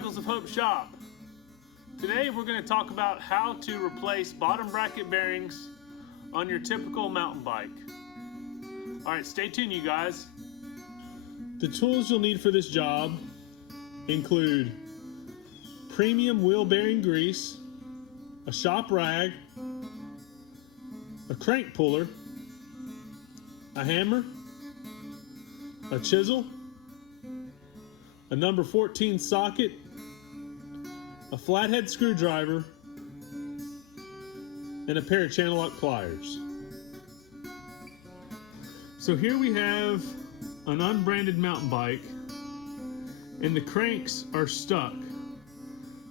Cycles of Hope shop. Today we're going to talk about how to replace bottom bracket bearings on your typical mountain bike. Alright, stay tuned you guys. The tools you'll need for this job include premium wheel bearing grease, a shop rag, a crank puller, a hammer, a chisel, a number 14 socket, a flathead screwdriver, and a pair of channel lock pliers. So here we have an unbranded mountain bike and the cranks are stuck.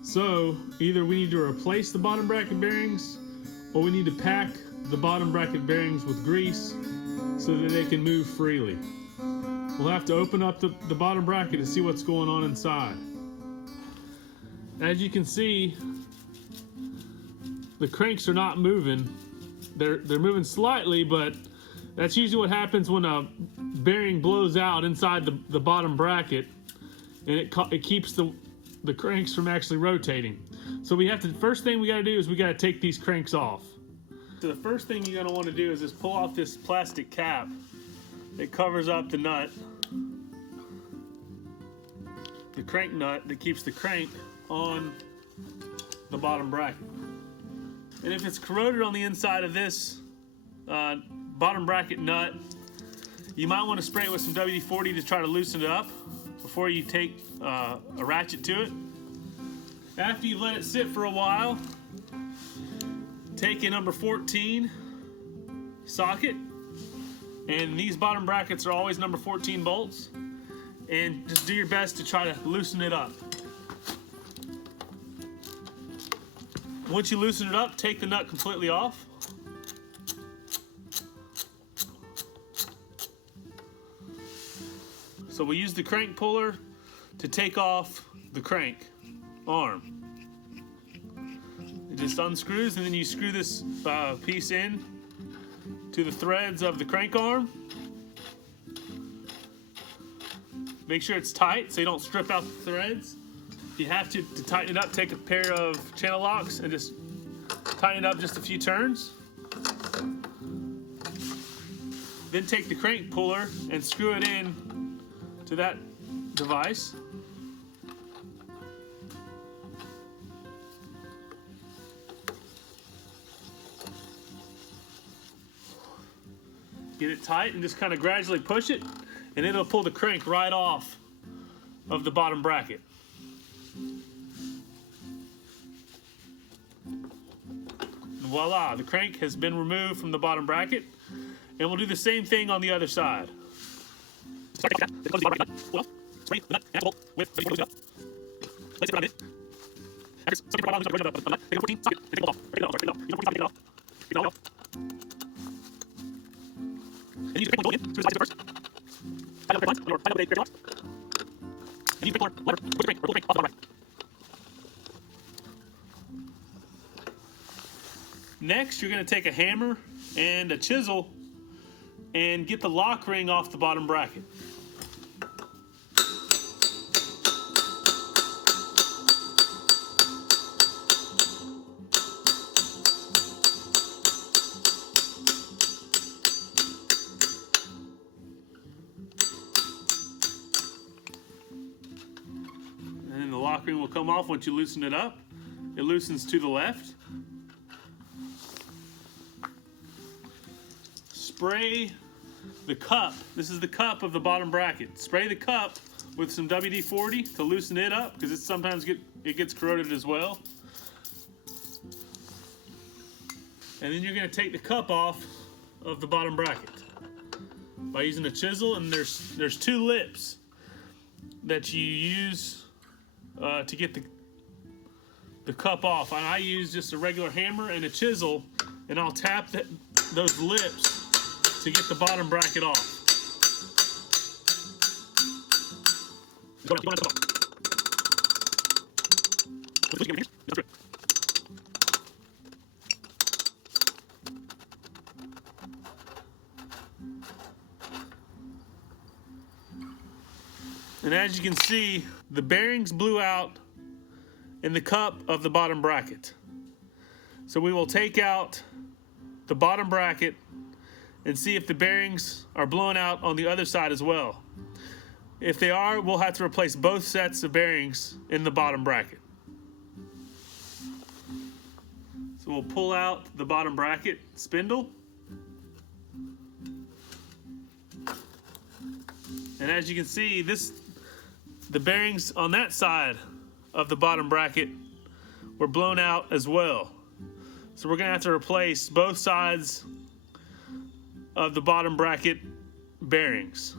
So either we need to replace the bottom bracket bearings or we need to pack the bottom bracket bearings with grease so that they can move freely. We'll have to open up the bottom bracket to see what's going on inside. As you can see, the cranks are not moving. They're moving slightly, but that's usually what happens when a bearing blows out inside the bottom bracket, and it keeps the cranks from actually rotating. So first thing we got to do is we got to take these cranks off. So the first thing you're going to want to do is just pull off this plastic cap that covers up the nut, the crank nut that keeps the crank on the bottom bracket. And if it's corroded on the inside of this bottom bracket nut, you might want to spray it with some WD-40 to try to loosen it up before you take a ratchet to it. After you've let it sit for a while, take a number 14 socket, and these bottom brackets are always number 14 bolts, and just do your best to try to loosen it up. Once you loosen it up, take the nut completely off. So we use the crank puller to take off the crank arm. It just unscrews, and then you screw this piece in to the threads of the crank arm. Make sure it's tight so you don't strip out the threads. If you have to tighten it up, take a pair of channel locks and just tighten it up just a few turns. Then take the crank puller and screw it in to that device. Get it tight and just kind of gradually push it, and it'll pull the crank right off of the bottom bracket. And voila, the crank has been removed from the bottom bracket, and we'll do the same thing on the other side. Next, you're going to take a hammer and a chisel and get the lock ring off the bottom bracket. And then the lock ring will come off once you loosen it up. It loosens to the left. Spray the cup. This is the cup of the bottom bracket. Spray the cup with some WD-40 to loosen it up, because it sometimes gets corroded as well. And then you're going to take the cup off of the bottom bracket by using a chisel, and there's two lips that you use to get the cup off. And I use just a regular hammer and a chisel, and I'll tap those lips to get the bottom bracket off. And as you can see, the bearings blew out in the cup of the bottom bracket. So we will take out the bottom bracket and see if the bearings are blown out on the other side as well. If they are, we'll have to replace both sets of bearings in the bottom bracket. So we'll pull out the bottom bracket spindle. And as you can see, the bearings on that side of the bottom bracket were blown out as well. So we're gonna have to replace both sides of the bottom bracket bearings.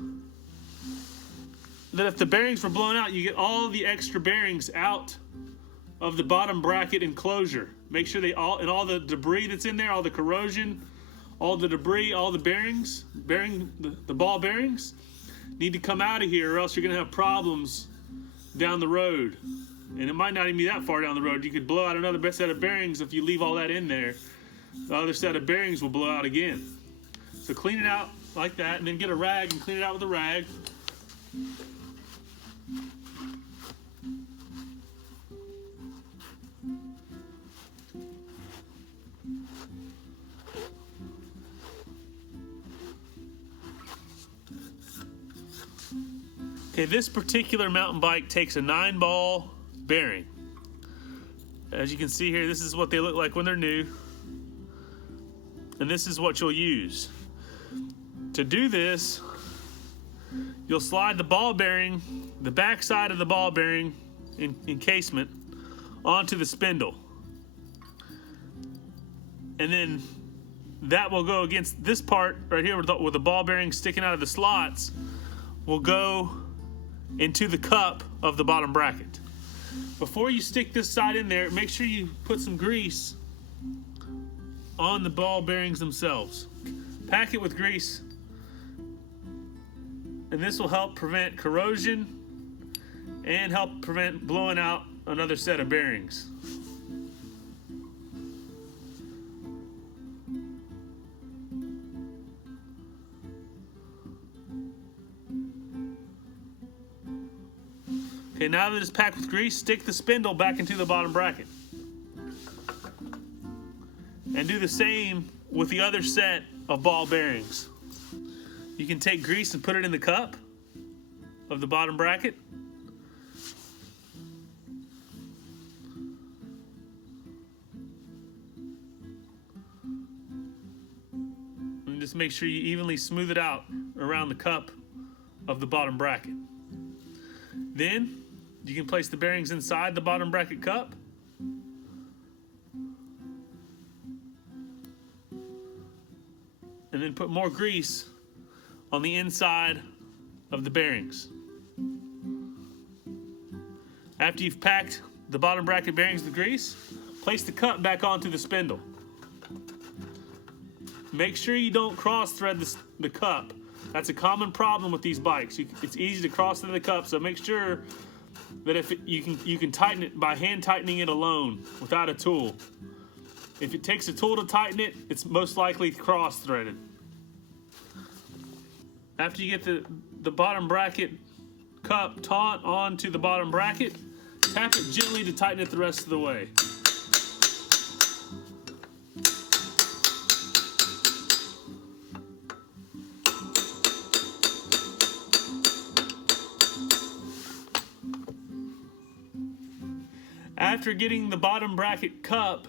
Then if the bearings were blown out, you get all the extra bearings out of the bottom bracket enclosure. Make sure all the debris that's in there, all the corrosion, all the debris, all the bearings, the ball bearings need to come out of here, or else you're gonna have problems down the road. And it might not even be that far down the road. You could blow out another set of bearings if you leave all that in there. The other set of bearings will blow out again. So clean it out like that, and then get a rag and clean it out with a rag. Okay, this particular mountain bike takes a 9-ball bearing. As you can see here, this is what they look like when they're new. And this is what you'll use. To do this, you'll slide the ball bearing, the back side of the ball bearing encasement, onto the spindle. And then that will go against this part right here with the ball bearing sticking out of the slots, will go into the cup of the bottom bracket. Before you stick this side in there, make sure you put some grease on the ball bearings themselves. Pack it with grease, and this will help prevent corrosion and help prevent blowing out another set of bearings. Okay, now that it's packed with grease, stick the spindle back into the bottom bracket. And do the same with the other set of ball bearings. You can take grease and put it in the cup of the bottom bracket. And just make sure you evenly smooth it out around the cup of the bottom bracket. Then you can place the bearings inside the bottom bracket cup. And then put more grease on the inside of the bearings. After you've packed the bottom bracket bearings with grease, place the cup back onto the spindle. Make sure you don't cross thread the cup. That's a common problem with these bikes. It's easy to cross thread the cup, so make sure that you can tighten it by hand tightening it alone without a tool. If it takes a tool to tighten it, it's most likely cross-threaded. After you get the bottom bracket cup taut onto the bottom bracket, tap it gently to tighten it the rest of the way. After getting the bottom bracket cup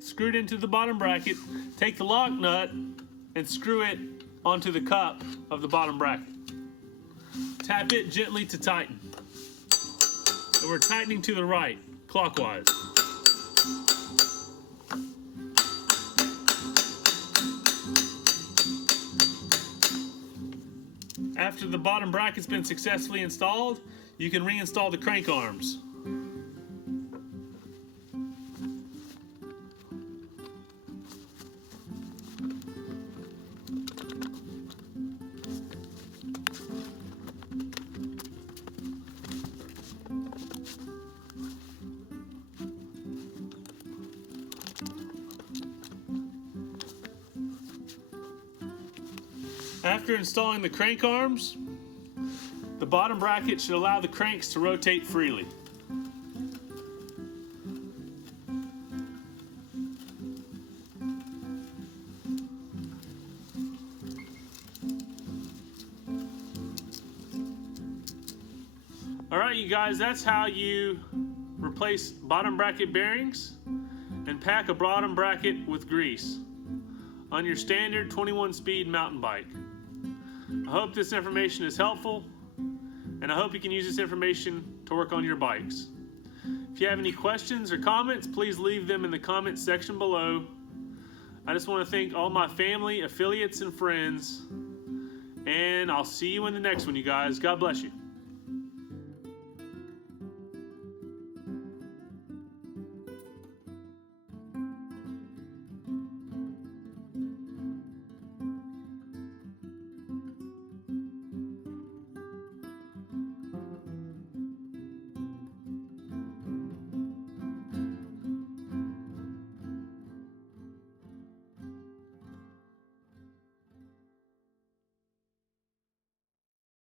screwed into the bottom bracket, take the lock nut and screw it onto the cup of the bottom bracket. Tap it gently to tighten. And we're tightening to the right, clockwise. After the bottom bracket's been successfully installed, you can reinstall the crank arms. After installing the crank arms, the bottom bracket should allow the cranks to rotate freely. Alright, you guys, that's how you replace bottom bracket bearings and pack a bottom bracket with grease on your standard 21-speed mountain bike. I hope this information is helpful, and I hope you can use this information to work on your bikes. If you have any questions or comments, please leave them in the comments section below. I just want to thank all my family, affiliates, and friends, and I'll see you in the next one, you guys. God bless you.